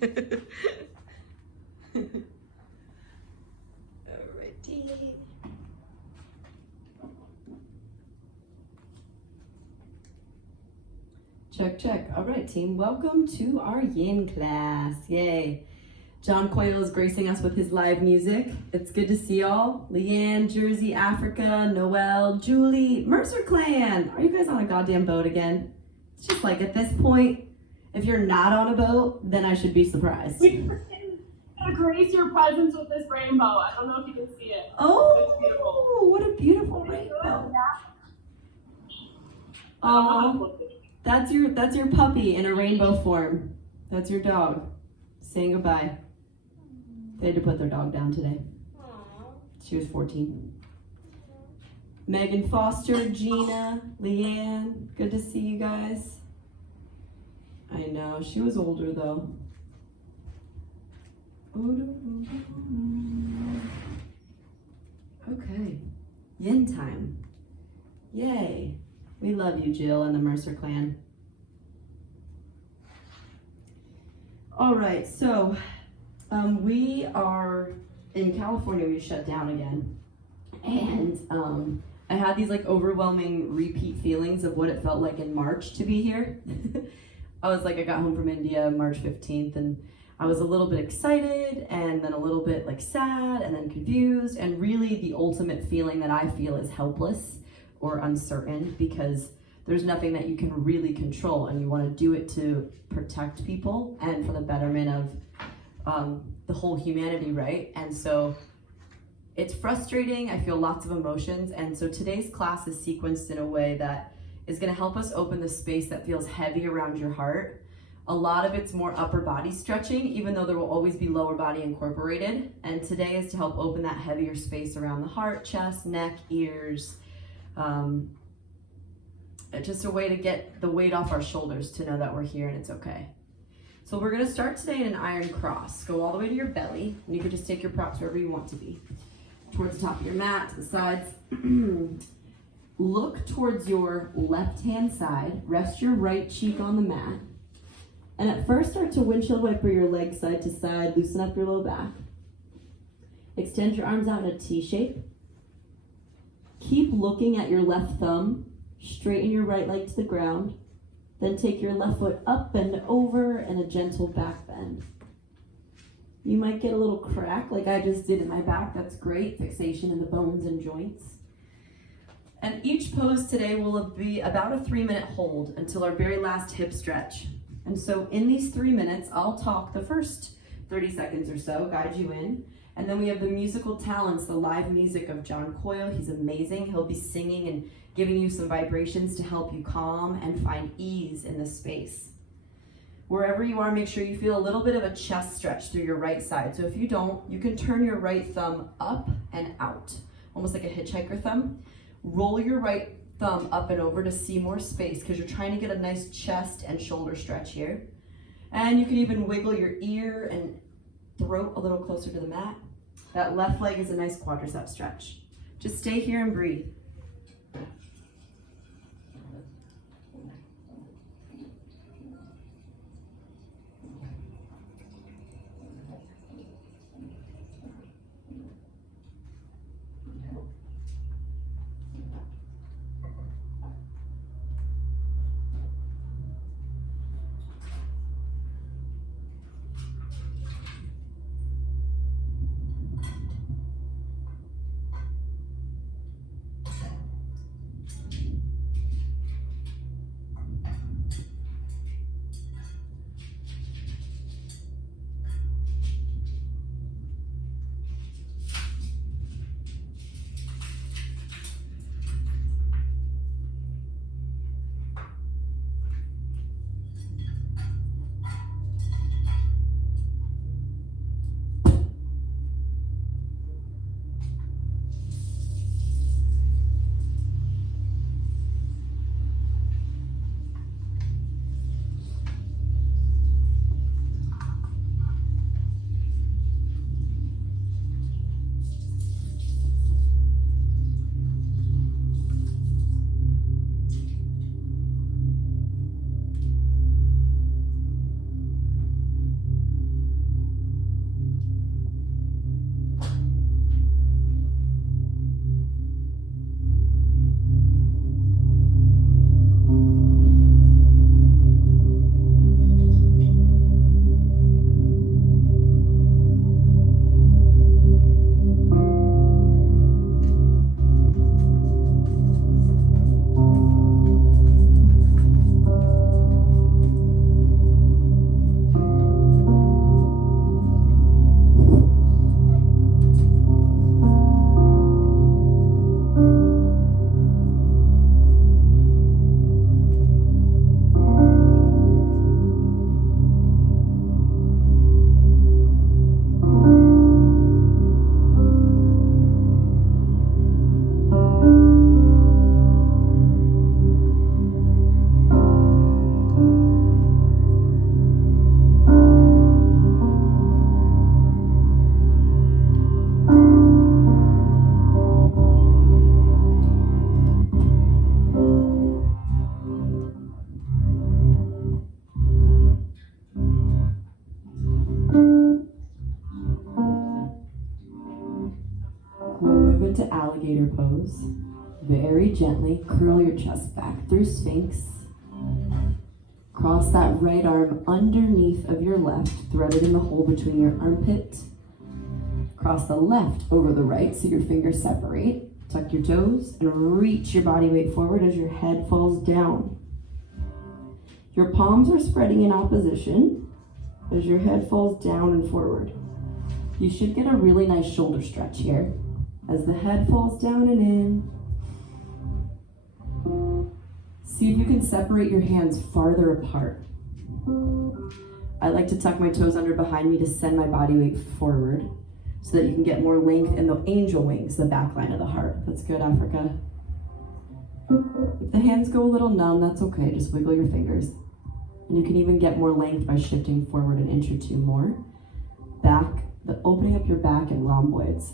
Alrighty. Check, check. All right, team. Welcome to our yin class. Yay. John Coyle is gracing us with his live music. It's good to see y'all. Leanne, Jersey, Africa, Noel, Julie, Mercer Clan. Are you guys on a goddamn boat again? It's just like at this point, if you're not on a boat, then I should be surprised. We freaking grace your presence with this rainbow. I don't know if you can see it. Oh, what a beautiful rainbow. Oh, that's your puppy in a rainbow form. That's your dog saying goodbye. They had to put their dog down today. She was 14. Megan Foster, Gina, Leanne, good to see you guys. I know, she was older though. Okay, yin time. Yay. We love you, Jill and the Mercer clan. All right, so we are in California. We shut down again, and I had these like overwhelming repeat feelings of what it felt like in March to be here. I got home from India March 15th, and I was a little bit excited, and then a little bit like sad, and then confused, and really the ultimate feeling that I feel is helpless or uncertain, because there's nothing that you can really control, and you want to do it to protect people and for the betterment of the whole humanity, right? And so it's frustrating. I feel lots of emotions, and so today's class is sequenced in a way that is going to help us open the space that feels heavy around your heart. A lot of it's more upper body stretching, even though there will always be lower body incorporated, and today is to help open that heavier space around the heart, chest, neck, ears. Just a way to get the weight off our shoulders, to know that we're here and it's okay. So we're going to start today in an iron cross. Go all the way to your belly, and you can just take your props wherever you want to be. Towards the top of your mat, to the sides. Look towards your left-hand side. Rest your right cheek on the mat. And at first, start to windshield wiper your legs side to side. Loosen up your low back. Extend your arms out in a T shape. Keep looking at your left thumb. Straighten your right leg to the ground. Then take your left foot up, bend over, and a gentle back bend. You might get a little crack like I just did in my back. That's great. Fixation in the bones and joints. And each pose today will be about a 3-minute hold until our very last hip stretch. And so in these 3 minutes, I'll talk the first 30 seconds or so, guide you in. And then we have the musical talents, the live music of John Coyle. He's amazing. He'll be singing and giving you some vibrations to help you calm and find ease in the space. Wherever you are, make sure you feel a little bit of a chest stretch through your right side. So if you don't, you can turn your right thumb up and out, almost like a hitchhiker thumb. Roll your right thumb up and over to see more space, because you're trying to get a nice chest and shoulder stretch here. And you can even wiggle your ear and throat a little closer to the mat. That left leg is a nice quadricep stretch. Just stay here and breathe. alligator pose. Very gently curl your chest back through Sphinx. Cross that right arm underneath of your left, threaded in the hole between your armpit. Cross the left over the right so your fingers separate. Tuck your toes and reach your body weight forward as your head falls down. Your palms are spreading in opposition as your head falls down and forward. You should get a really nice shoulder stretch here as the head falls down and in. See if you can separate your hands farther apart. I like to tuck my toes under behind me to send my body weight forward so that you can get more length in the angel wings, the back line of the heart. That's good, Africa. If the hands go a little numb, that's okay. Just wiggle your fingers. And you can even get more length by shifting forward an inch or two more. Back, opening up your back in rhomboids.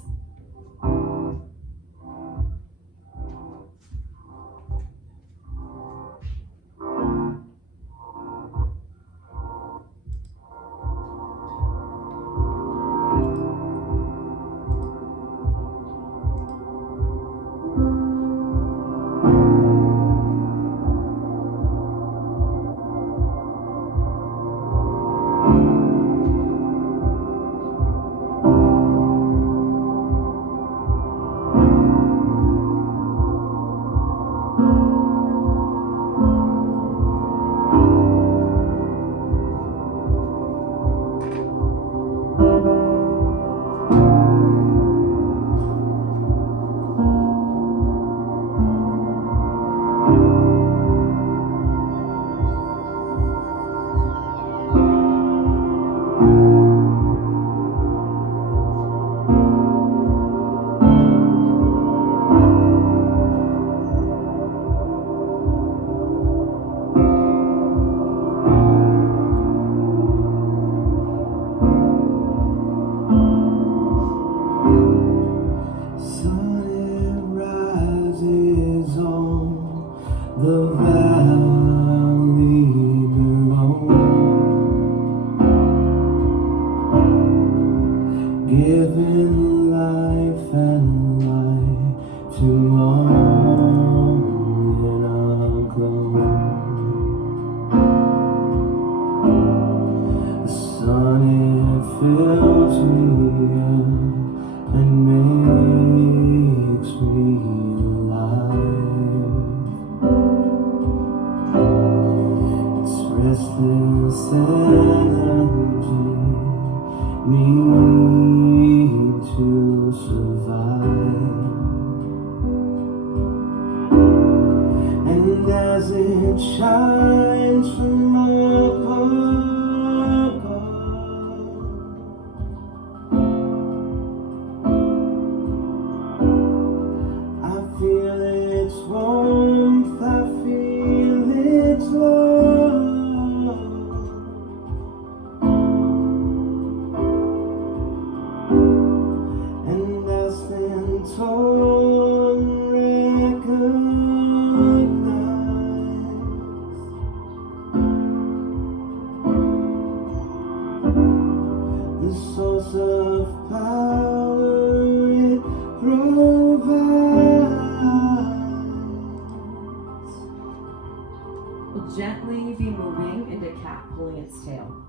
Gently be moving into cat pulling its tail.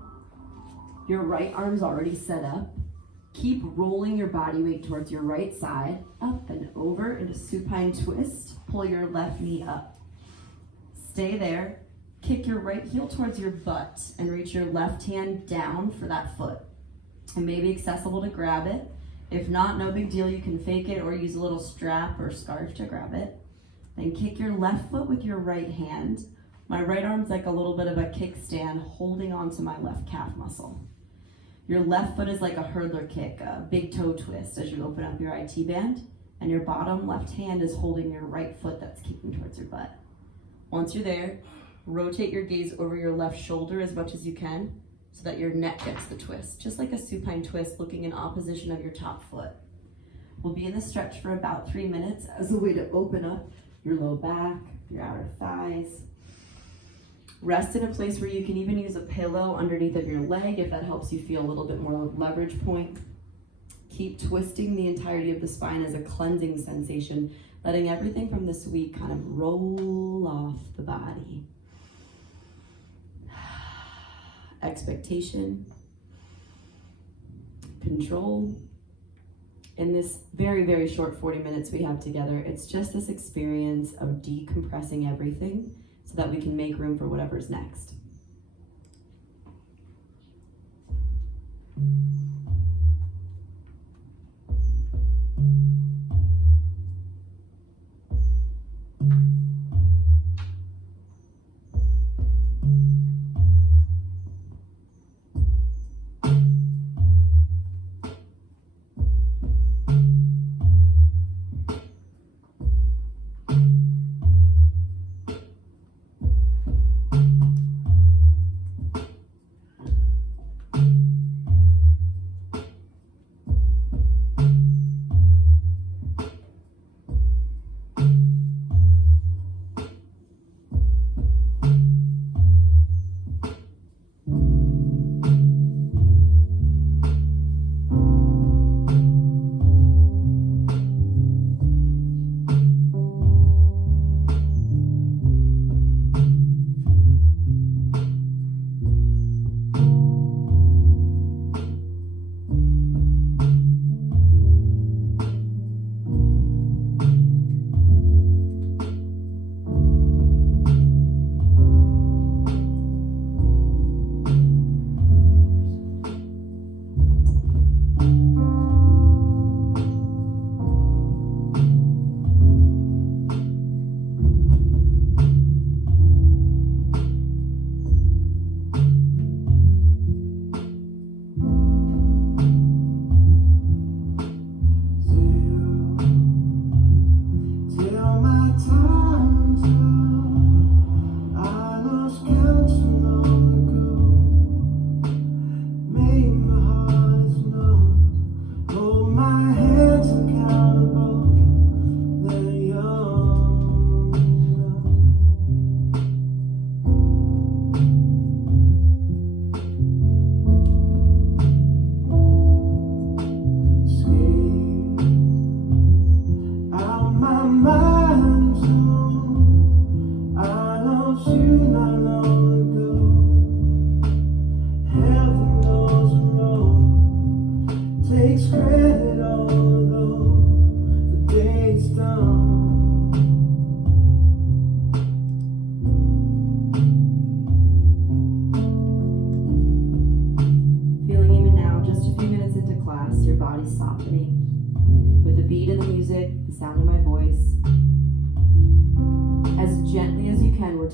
Your right arm's already set up. Keep rolling your body weight towards your right side, up and over into supine twist. Pull your left knee up. Stay there. Kick your right heel towards your butt and reach your left hand down for that foot. It may be accessible to grab it. If not, no big deal. You can fake it or use a little strap or scarf to grab it. Then kick your left foot with your right hand. My right arm's like a little bit of a kickstand holding onto my left calf muscle. Your left foot is like a hurdler kick, a big toe twist as you open up your IT band, and your bottom left hand is holding your right foot that's kicking towards your butt. Once you're there, rotate your gaze over your left shoulder as much as you can so that your neck gets the twist, just like a supine twist looking in opposition of your top foot. We'll be in this stretch for about 3 minutes as a way to open up your low back, your outer thighs. Rest in a place where you can even use a pillow underneath of your leg if that helps you feel a little bit more leverage point. Keep twisting the entirety of the spine as a cleansing sensation, letting everything from this week kind of roll off the body. Expectation, control. In this very, very short 40 minutes we have together, it's just this experience of decompressing everything so that we can make room for whatever's next.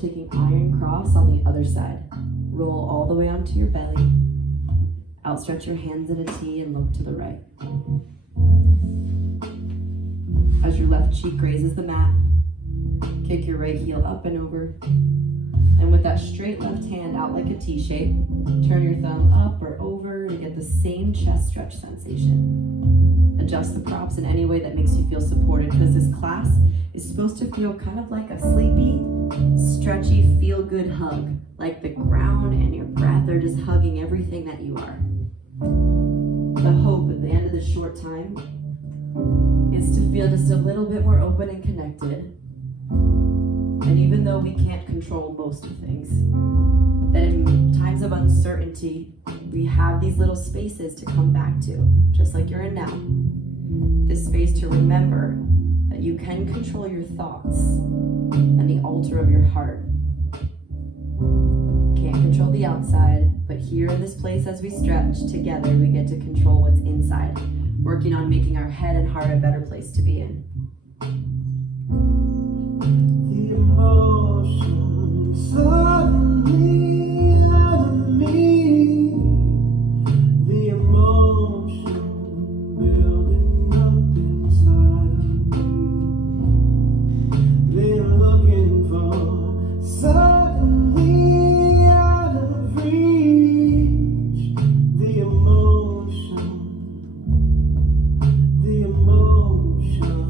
Taking iron cross on the other side. Roll all the way onto your belly. Outstretch your hands in a T and look to the right. As your left cheek grazes the mat, kick your right heel up and over. And with that straight left hand out like a T shape, turn your thumb up or over to get the same chest stretch sensation. Adjust the props in any way that makes you feel supported, because this class is supposed to feel kind of like a sleepy, stretchy, feel-good hug, like the ground and your breath are just hugging everything that you are. The hope at the end of this short time is to feel just a little bit more open and connected. And even though we can't control most of things, that in times of uncertainty, we have these little spaces to come back to, just like you're in now. This space to remember that you can control your thoughts and the altar of your heart. Can't control the outside, but here in this place as we stretch together, we get to control what's inside, working on making our head and heart a better place to be in. The emotion suddenly out of me, the emotion building up inside of me, been looking for suddenly out of reach, the emotion, the emotion.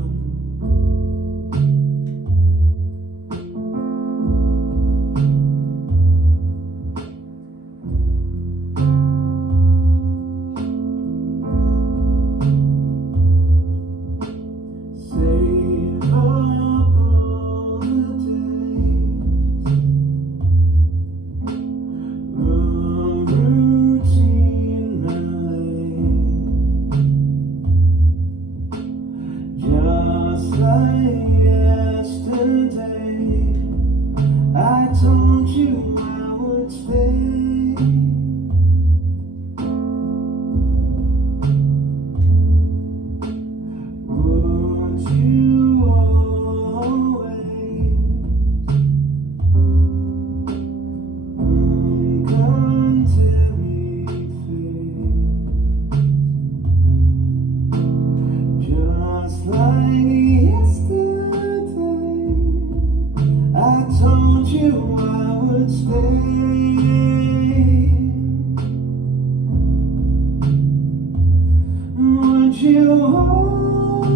Weren't you always?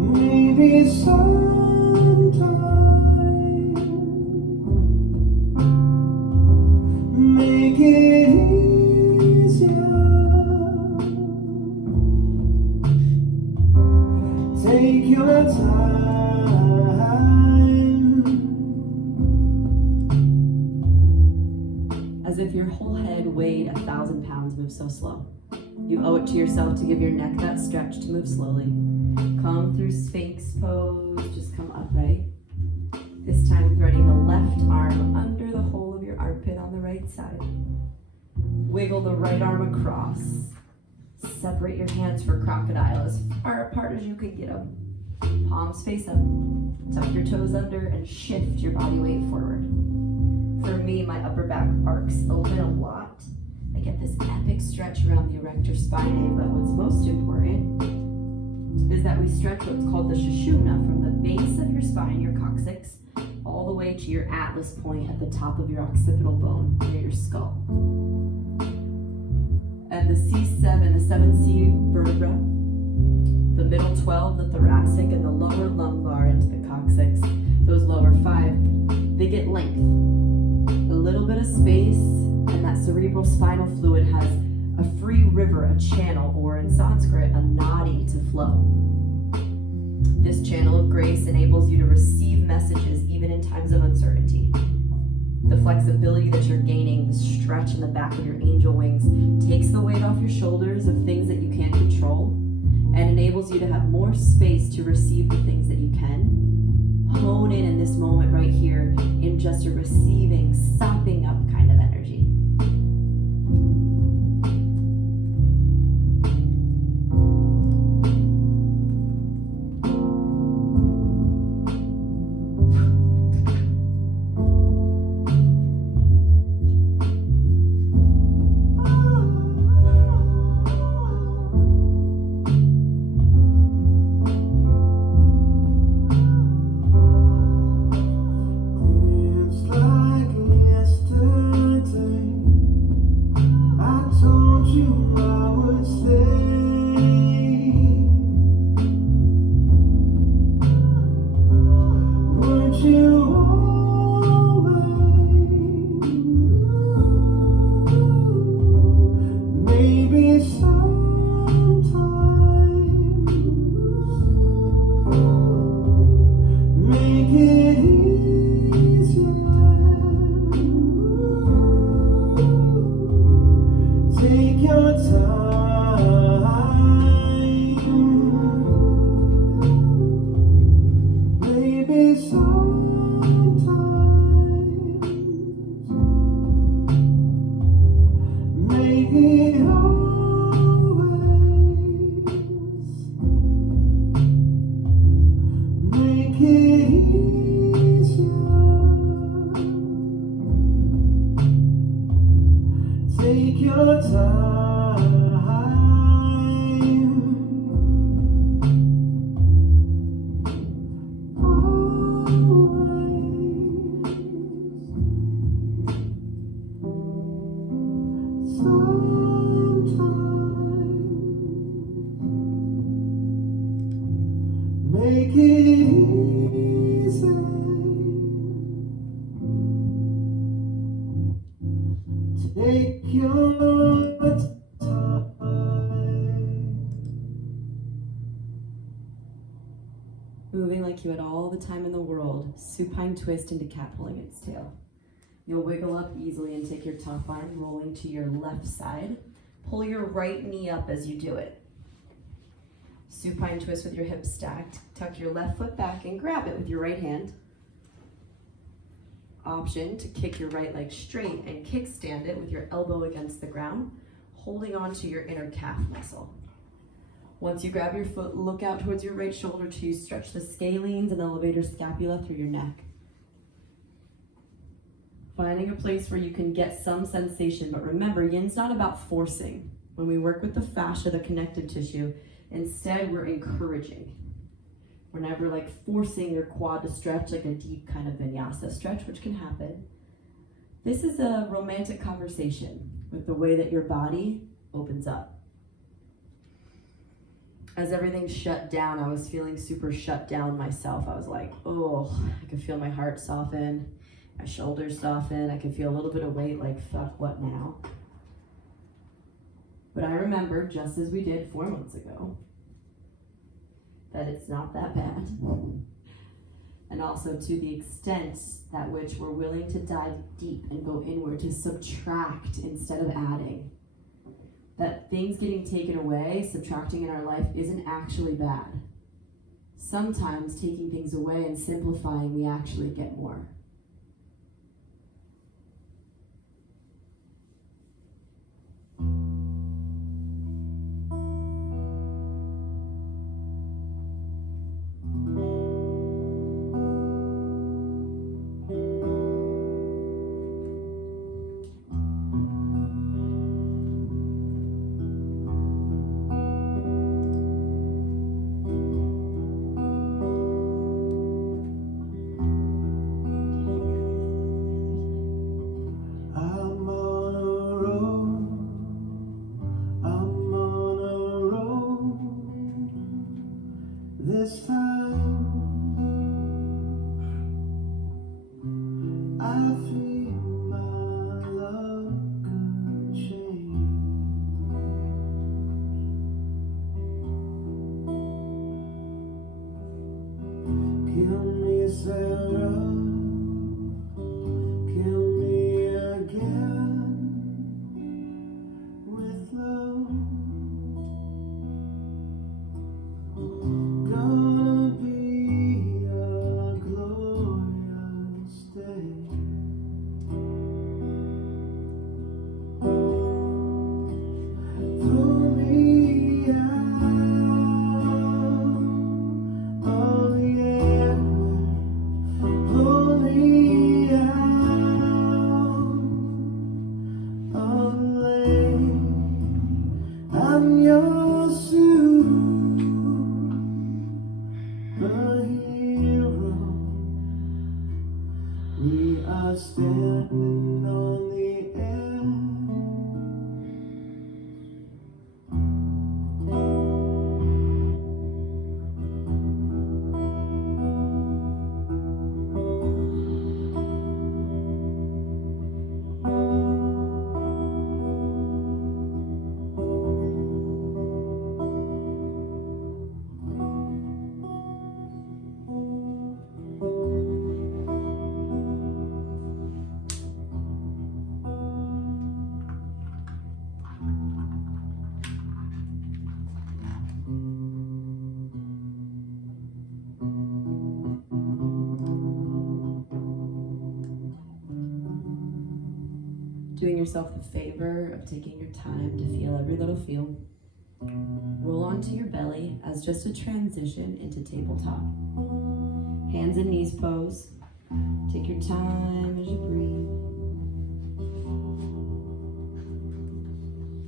Maybe sometime make it easier. Take your time. As if your whole head weighed 1,000 pounds, move so slow. You owe it to yourself to give your neck that stretch to move slowly. Come through Sphinx pose, just come upright. This time threading the left arm under the hole of your armpit on the right side. Wiggle the right arm across. Separate your hands for crocodile as far apart as you can get them. Palms face up. Tuck your toes under and shift your body weight forward. For me, my upper back arcs open a lot. I get this epic stretch around the erector spinae, but what's most important is that we stretch what's called the sushumna from the base of your spine, your coccyx, all the way to your atlas point at the top of your occipital bone near your skull. And the C7, the 7C vertebra, the middle 12, the thoracic, and the lower lumbar into the coccyx, those lower 5, they get length. A little bit of space, and that cerebral spinal fluid has a free river, a channel, or in Sanskrit, a nadi to flow. This channel of grace enables you to receive messages even in times of uncertainty. The flexibility that you're gaining, the stretch in the back of your angel wings, takes the weight off your shoulders of things that you can't control and enables you to have more space to receive the things that you can. Hone in this moment right here in just a receiving, sopping up kind of energy. It's like yesterday. I told you I would stay. Weren't you always? Maybe sometimes make it easier. Take your time. Maybe sometimes make it always. Make it easier. Take your time. Make it easy. Take your time. Moving like you had all the time in the world, supine twist into cat pulling its tail. You'll wiggle up easily and take your top arm, rolling to your left side. Pull your right knee up as you do it. Supine twist with your hips stacked. Tuck your left foot back and grab it with your right hand. Option to kick your right leg straight and kickstand it with your elbow against the ground, holding on to your inner calf muscle. Once you grab your foot, look out towards your right shoulder to stretch the scalenes and elevator scapula through your neck. Finding a place where you can get some sensation, but remember, yin's not about forcing. When we work with the fascia, the connective tissue, instead we're encouraging. We're never like forcing your quad to stretch like a deep kind of vinyasa stretch, which can happen. This is a romantic conversation. with the way that your body opens up. As everything shut down, I was feeling super shut down myself. I was like, oh, I could feel my heart soften, my shoulders soften. I could feel a little bit of weight, like, fuck, what now? But I remember, just as we did 4 months ago, that it's not that bad. And also to the extent that which we're willing to dive deep and go inward, to subtract instead of adding. That things getting taken away, subtracting in our life isn't actually bad. Sometimes taking things away and simplifying, we actually get more. This time I feel my luck could change. Kill me, Sarah, kill me again with love. Gonna be a glorious day. Pull me out of the air, pull me out of the lake. I'm your superhero. We are standing on the edge. Doing yourself the favor of taking your time to feel every little feel. Roll onto your belly as just a transition into tabletop. Hands and knees pose. Take your time as you breathe.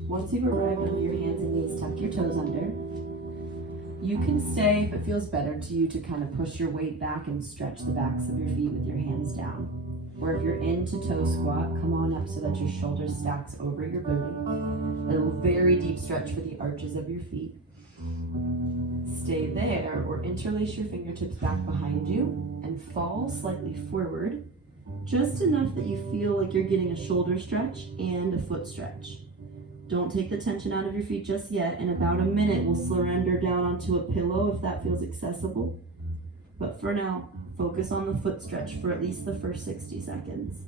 Once you've arrived under your hands and knees, tuck your toes under. You can stay if it feels better to you to kind of push your weight back and stretch the backs of your feet with your hands down. Or if you're into toe squat, come on up so that your shoulder stacks over your booty. A very deep stretch for the arches of your feet. Stay there or interlace your fingertips back behind you and fall slightly forward, just enough that you feel like you're getting a shoulder stretch and a foot stretch. Don't take the tension out of your feet just yet. In about a minute, we'll surrender down onto a pillow if that feels accessible. But for now, focus on the foot stretch for at least the first 60 seconds.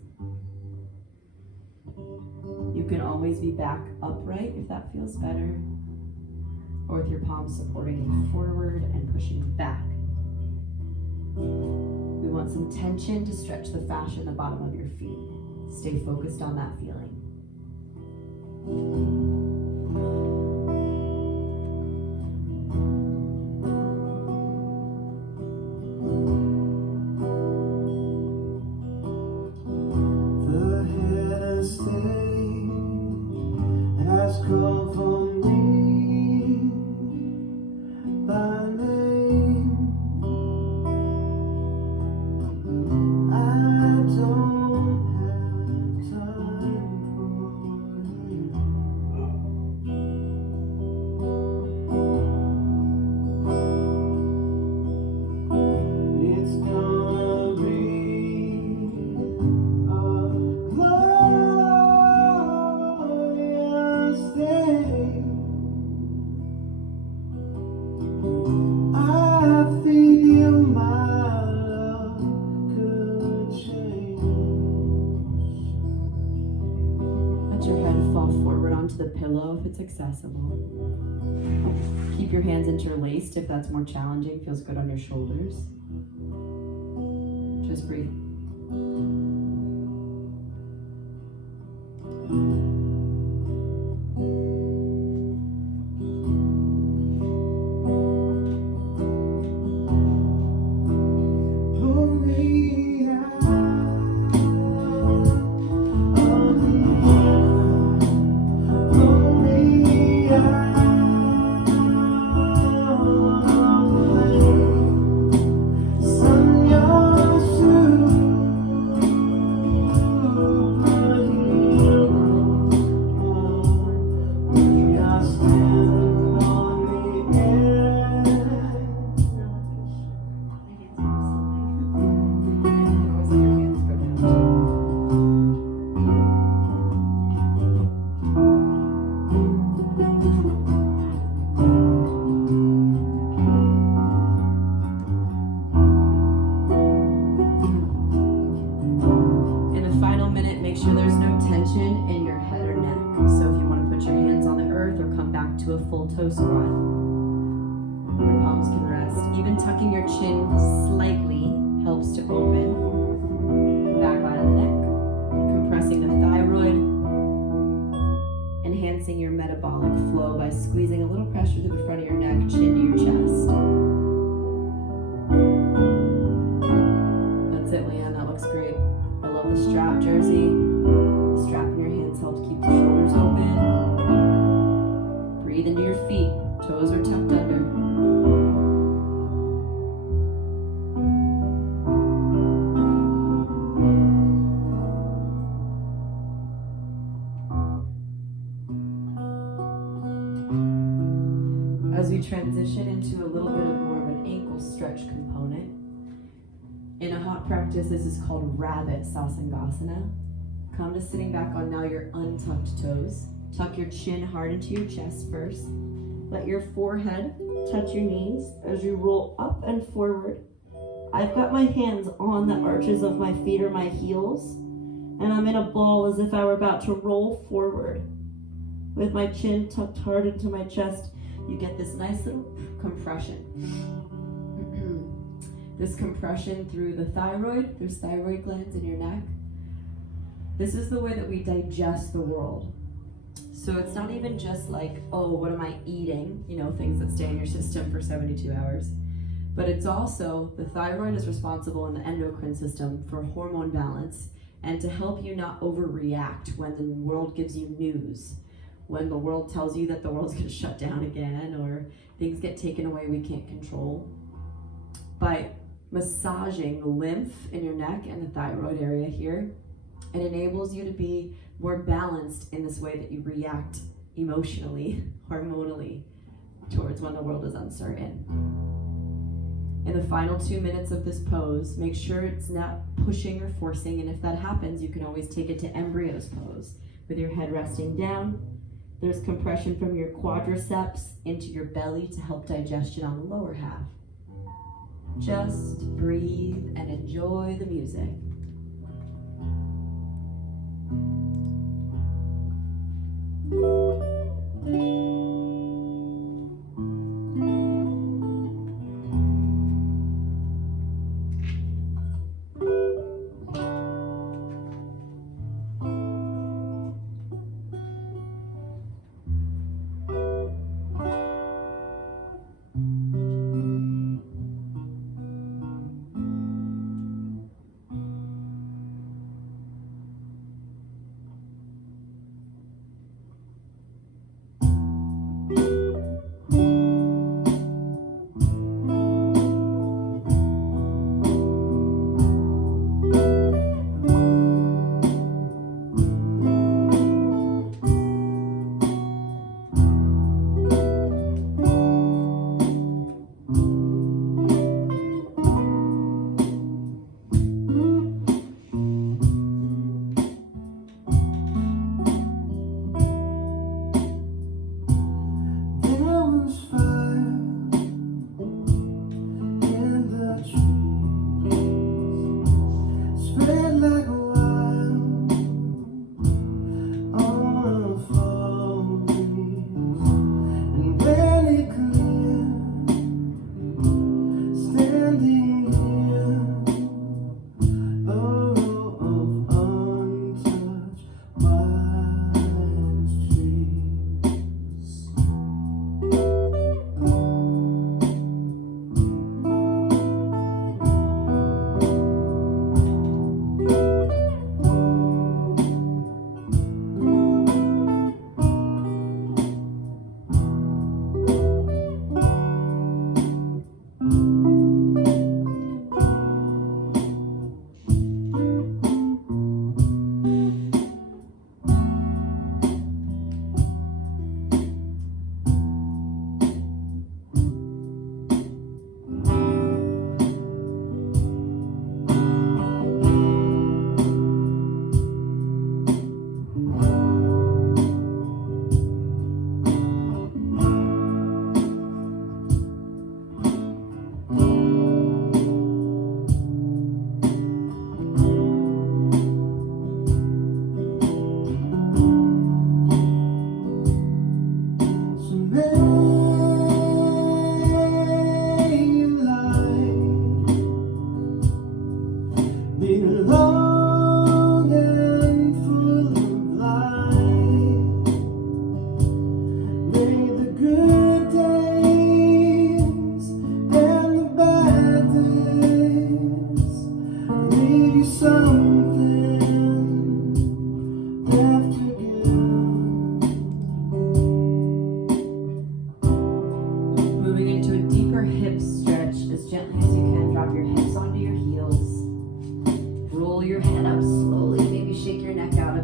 You can always be back upright if that feels better, or with your palms supporting you forward and pushing back. We want some tension to stretch the fascia in the bottom of your feet. Stay focused on that feeling. Has called for me by name. I don't have time for fall forward onto the pillow if it's accessible. Keep your hands interlaced if that's more challenging, feels good on your shoulders. Just breathe. Toe squat. Your palms can rest. Even tucking your chin slightly helps to open the back line of the neck, compressing the thyroid, enhancing your metabolic flow by squeezing a little pressure through the front of your neck, chin to your chest. That's it, Leanne. That looks great. I love the strap jersey. The strap in your hands helps keep your shoulders open. Breathe into your feet. Toes are tucked under. As we transition into a little bit of more of an ankle stretch component, in a hot practice, this is called rabbit sasangasana. Come to sitting back on now your untucked toes. Tuck your chin hard into your chest first. Let your forehead touch your knees as you roll up and forward. I've got my hands on the arches of my feet or my heels, and I'm in a ball as if I were about to roll forward. With my chin tucked hard into my chest, you get this nice little compression. This compression through the thyroid, there's thyroid glands in your neck. This is the way that we digest the world. So it's not even just like, oh, what am I eating? You know, things that stay in your system for 72 hours. But it's also, the thyroid is responsible in the endocrine system for hormone balance and to help you not overreact when the world gives you news. When the world tells you that the world's gonna shut down again or things get taken away we can't control. By massaging the lymph in your neck and the thyroid area here, it enables you to be more balanced in this way that you react emotionally, hormonally, towards when the world is uncertain. In the final 2 minutes of this pose, make sure it's not pushing or forcing, and if that happens, you can always take it to embryo's pose, with your head resting down. There's compression from your quadriceps into your belly to help digestion on the lower half. Just breathe and enjoy the music.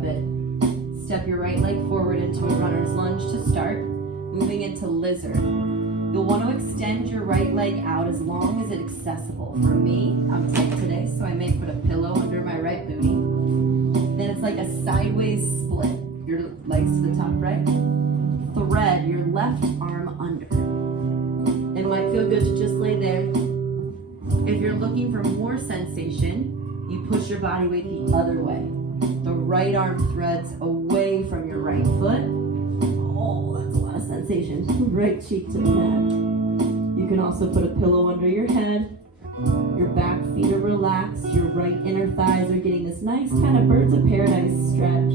rabbit. Step your right leg forward into a runner's lunge to start, moving into lizard. You'll want to extend your right leg out as long as it's accessible. For me, I'm tight today, so I may put a pillow under my right booty. Then it's like a sideways split. Your legs to the top right. Thread your left arm under. It might feel good to just lay there. If you're looking for more sensation, you push your body weight the other way. The right arm threads away from your right foot. Oh, that's a lot of sensation. Right cheek to the mat. You can also put a pillow under your head. Your back feet are relaxed. Your right inner thighs are getting this nice kind of birds of paradise stretch.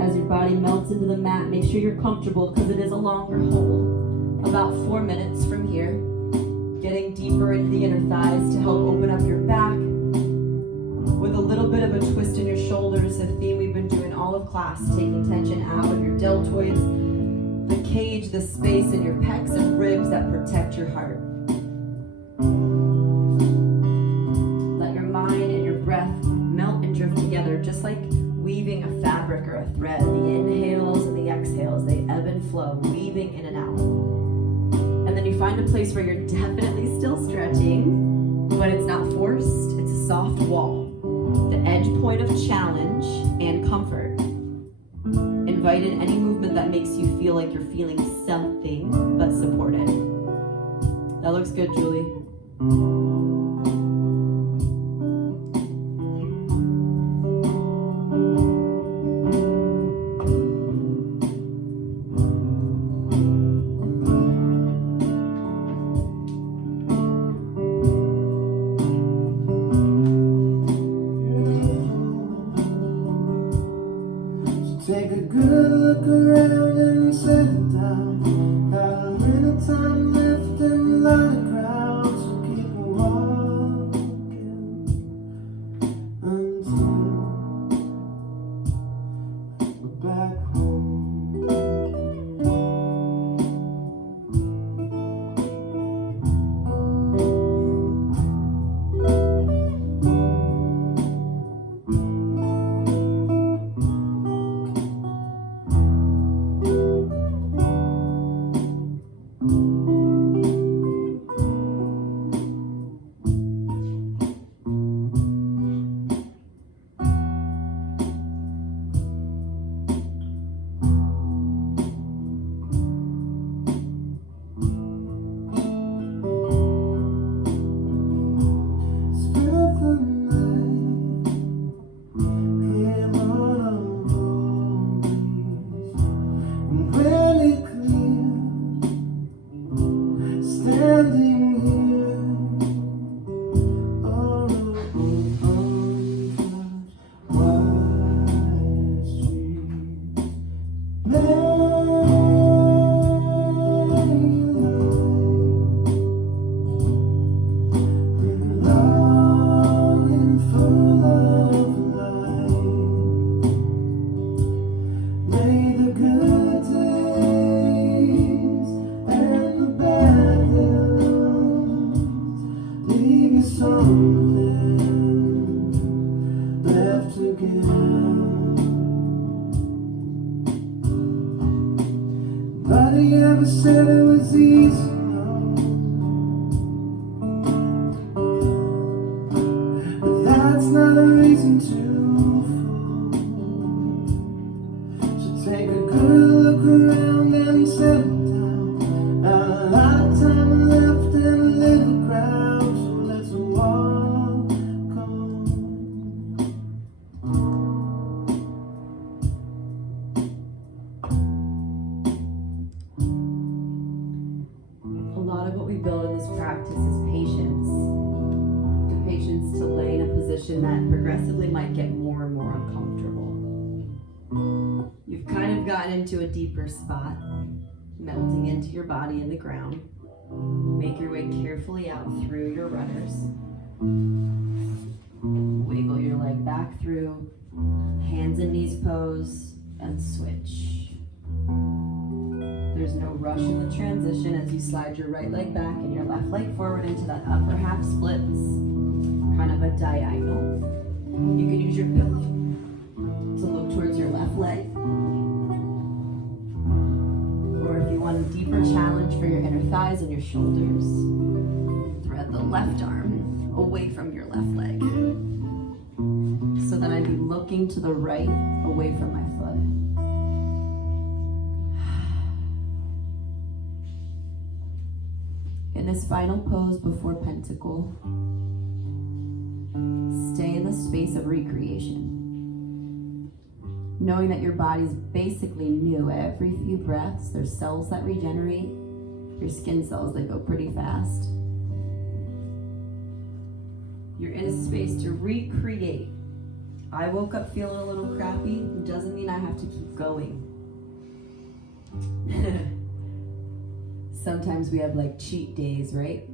As your body melts into the mat, make sure you're comfortable because it is a longer hold. About 4 minutes from here. Getting deeper into the inner thighs to help open up your back. With a little bit of a twist in your shoulders, a theme we've been doing all of class, taking tension out of your deltoids, the cage, the space in your pecs and ribs that protect your heart. Let your mind and your breath melt and drift together, just like weaving a fabric or a thread. The inhales and the exhales, they ebb and flow, weaving in and out. And then you find a place where you're definitely still stretching, but it's not forced, it's a soft wall. The edge point of challenge and comfort. Invite in any movement that makes you feel like you're feeling something, but supported. That looks good, Julie. Take a good look around and settle down. Got a little time left in the crowd, so keep walking until we're back home. Nobody ever said it was easy, no. But that's not a reason to fall. So take a good look around and settle down. Not a lot of time left in a little crowd, so let's walk on. A lot of what we build in this practice is patience. The patience to lay in a position that progressively might get more and more uncomfortable. You've kind of gotten into a deeper spot, melting into your body in the ground. Make your way carefully out through your runners. Wiggle your leg back through, hands and knees pose, and switch. There's no rush in the transition as you slide your right leg back and your left leg forward into that upper half splits. a diagonal. You can use your pillow to look towards your left leg. Or if you want a deeper challenge for your inner thighs and your shoulders, thread the left arm away from your left leg. So then I'd be looking to the right, away from my foot. In this final pose before pentacle, stay in the space of recreation, knowing that your body's basically new. Every few breaths, there's cells that regenerate, your skin cells that go pretty fast. You're in a space to recreate. I woke up feeling a little crappy. It doesn't mean I have to keep going. Sometimes we have like cheat days, right?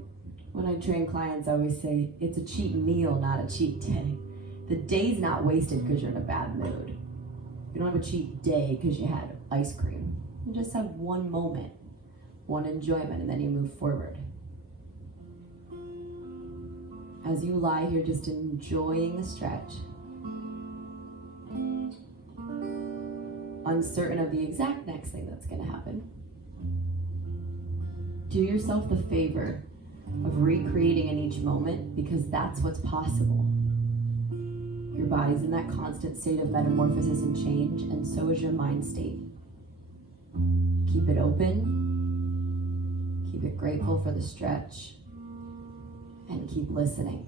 When I train clients, I always say, it's a cheat meal, not a cheat day. The day's not wasted because you're in a bad mood. You don't have a cheat day because you had ice cream. You just have one moment, one enjoyment, and then you move forward. As you lie here, just enjoying the stretch, uncertain of the exact next thing that's going to happen, do yourself the favor of recreating in each moment, because that's what's possible. Your body's in that constant state of metamorphosis and change, and so is your mind state. Keep it open, keep it grateful for the stretch, and keep listening.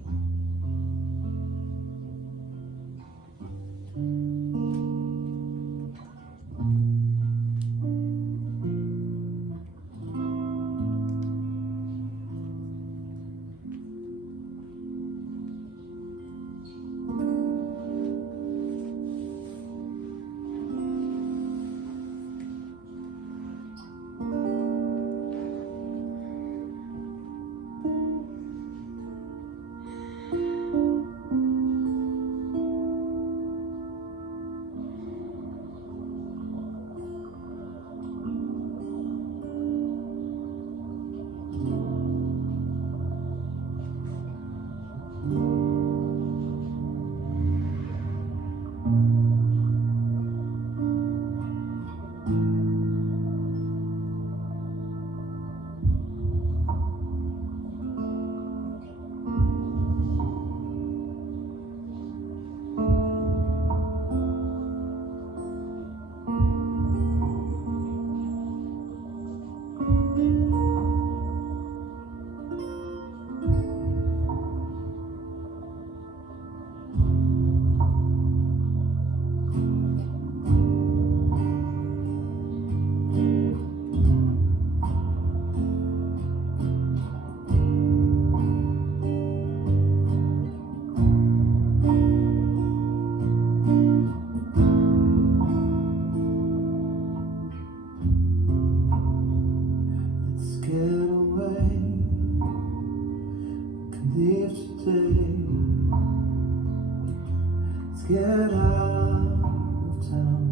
Get out of town.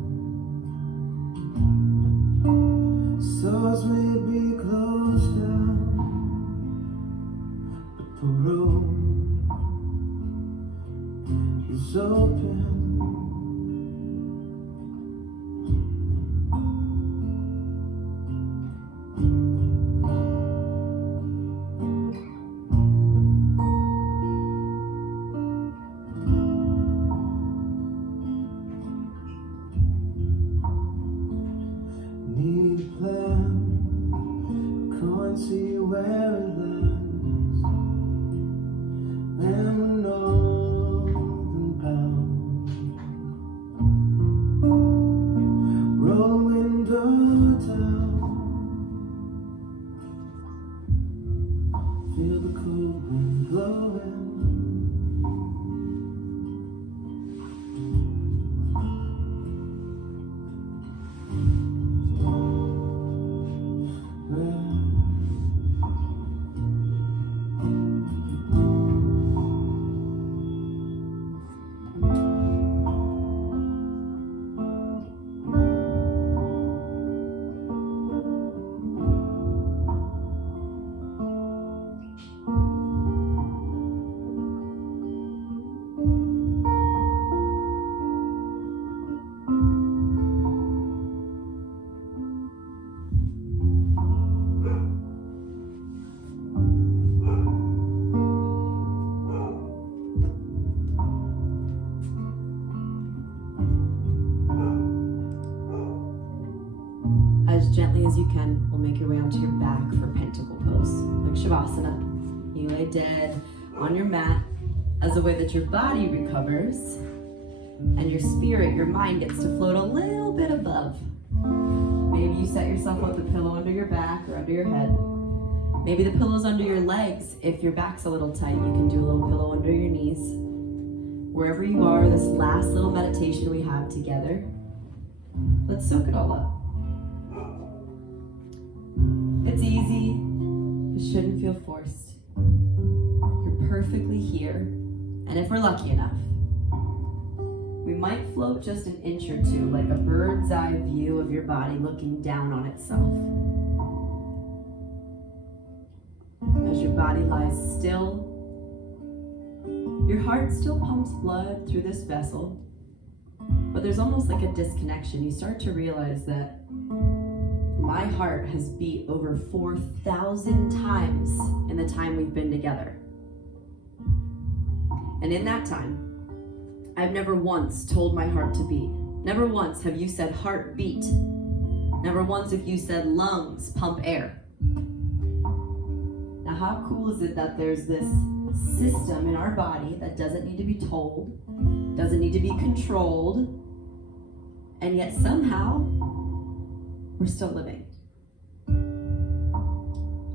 Stores may be closed down, but the road is open. Need a plan, can't see where it lands. And we're northern bound. as you can, we'll make your way onto your back for pentacle pose, like Shavasana. You lay dead on your mat as a way that your body recovers and your spirit, your mind gets to float a little bit above. Maybe you set yourself up with a pillow under your back or under your head. Maybe the pillow's under your legs. If your back's a little tight, you can do a little pillow under your knees. Wherever you are, this last little meditation we have together, let's soak it all up. It's easy. It shouldn't feel forced. You're perfectly here. And if we're lucky enough, we might float just an inch or two, like a bird's eye view of your body looking down on itself. As your body lies still, your heart still pumps blood through this vessel, but there's almost like a disconnection. You start to realize that my heart has beat over 4,000 times in the time we've been together. And in that time, I've never once told my heart to beat. Never once have you said heart beat. Never once have you said lungs pump air. Now, how cool is it that there's this system in our body that doesn't need to be told, doesn't need to be controlled, and yet somehow we're still living.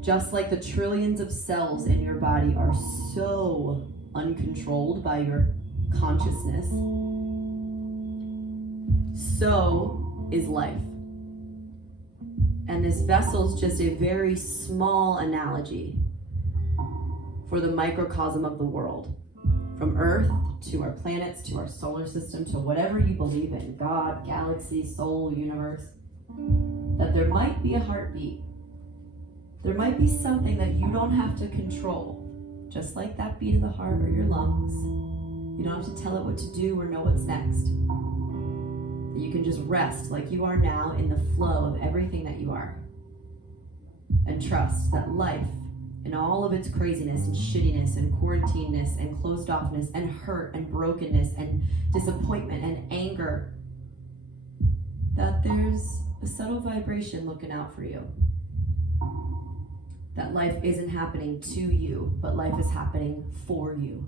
Just like the trillions of cells in your body are so uncontrolled by your consciousness, so is life. And this vessel's just a very small analogy for the microcosm of the world. From Earth to our planets, to our solar system, to whatever you believe in, God, galaxy, soul, universe, that there might be a heartbeat. There might be something that you don't have to control, just like that beat of the heart or your lungs. You don't have to tell it what to do or know what's next. You can just rest like you are now in the flow of everything that you are. And trust that life, in all of its craziness and shittiness and quarantineness and closed offness and hurt and brokenness and disappointment and anger, that there's a subtle vibration looking out for you. That life isn't happening to you, but life is happening for you.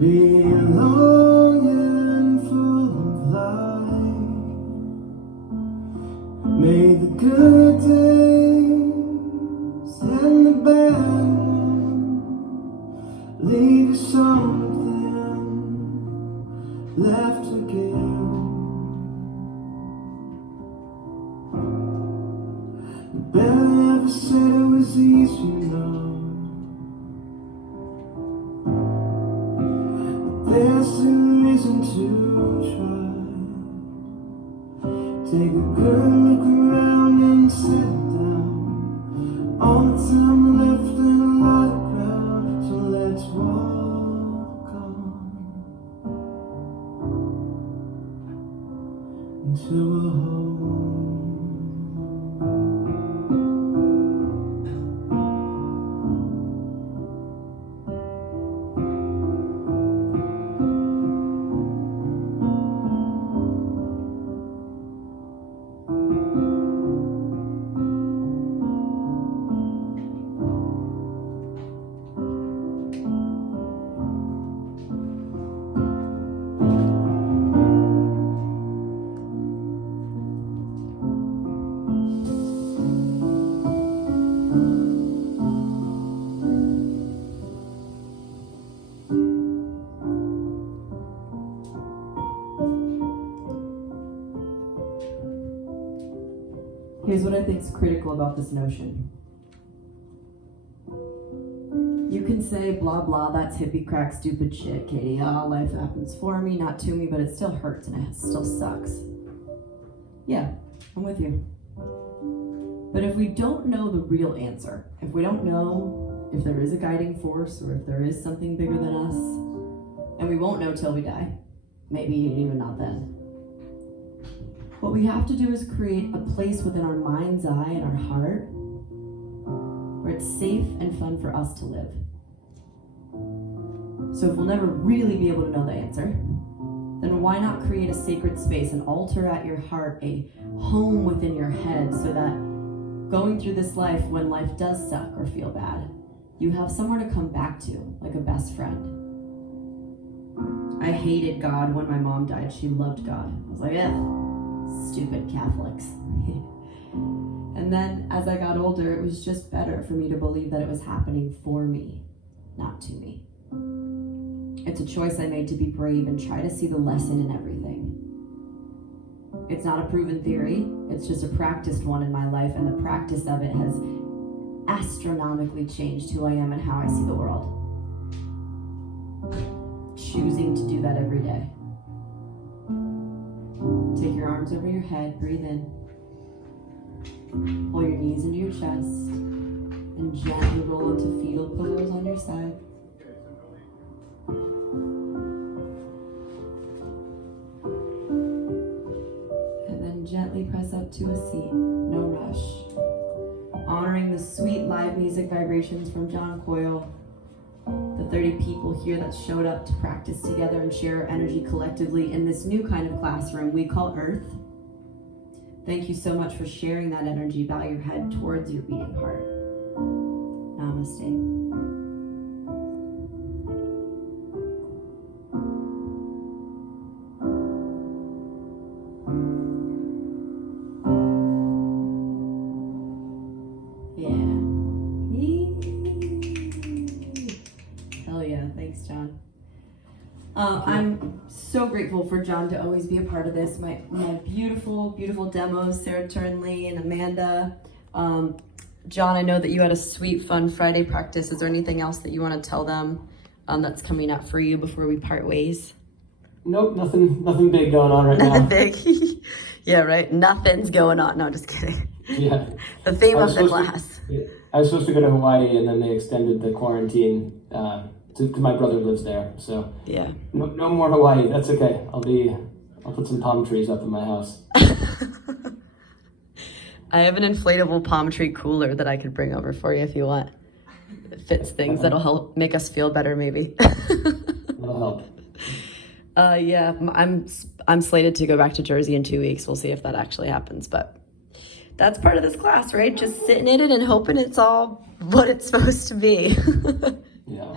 Be long and full of life. May the good days and the bad ones leave you something left to give. The better never said it was easy, no. There's some reason to try. Take a good look around and sit down. All the time left and a lot of ground, so let's walk on until we're home. what I think is critical about this notion. You can say blah blah, that's hippie crack stupid shit, Katie. Oh, life happens for me, not to me, but it still hurts and it still sucks. Yeah, I'm with you. But if we don't know the real answer, if we don't know if there is a guiding force or if there is something bigger than us, and we won't know till we die, maybe even not then. What we have to do is create a place within our mind's eye and our heart where it's safe and fun for us to live. So if we'll never really be able to know the answer, then why not create a sacred space, an altar at your heart, a home within your head, so that going through this life, when life does suck or feel bad, you have somewhere to come back to, like a best friend. I hated God when my mom died. She loved God. I was like, ugh, stupid Catholics. And then as I got older, it was just better for me to believe that it was happening for me, not to me. It's a choice I made to be brave and try to see the lesson in everything. It's not a proven theory, it's just a practiced one in my life, and the practice of it has astronomically changed who I am and how I see the world. Choosing to do that every day. Take your arms over your head, breathe in. Pull your knees into your chest, and gently roll into fetal pillows on your side. Gently press up to a seat, no rush. Honoring the sweet live music vibrations from 𝐊𝐚𝐭𝐢𝐞 𝐁, the 30 people here that showed up to practice together and share energy collectively in this new kind of classroom we call Earth. Thank you so much for sharing that energy. Bow your head towards your beating heart. Namaste. I'm so grateful for John to always be a part of this. My beautiful, beautiful demos, Sarah Turnley and Amanda. John, I know that you had a sweet, fun Friday practice. Is there anything else that you want to tell them that's coming up for you before we part ways? Nope, nothing big going on right now. Nothing big. Yeah, right? Nothing's going on. No, just kidding. Yeah. The theme of the class. I was supposed to go to Hawaii, and then they extended the quarantine because my brother lives there. So yeah, no more Hawaii. That's okay. I'll put some palm trees up in my house. I have an inflatable palm tree cooler that I could bring over for you if you want. It fits things that'll help make us feel better, maybe. That'll help. Yeah, I'm slated to go back to Jersey in 2 weeks. We'll see if that actually happens, but that's part of this class, right? Just sitting in it and hoping it's all what it's supposed to be. Yeah.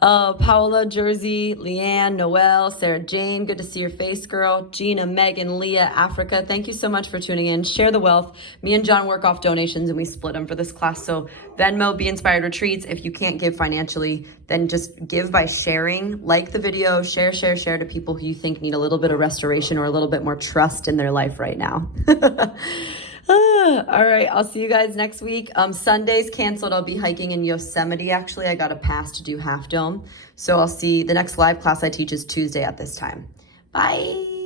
Paola, Jersey, Leanne, Noelle, Sarah Jane, good to see your face, girl. Gina, Megan, Leah, Africa, thank you so much for tuning in. Share the wealth. Me and John work off donations and we split them for this class. So Venmo, Be Inspired Retreats. If you can't give financially, then just give by sharing. Like the video, share to people who you think need a little bit of restoration or a little bit more trust in their life right now. All right, I'll see you guys next week. Sunday's canceled. I'll be hiking in Yosemite. Actually, I got a pass to do Half Dome. So I'll see the next live class I teach is Tuesday at this time. Bye.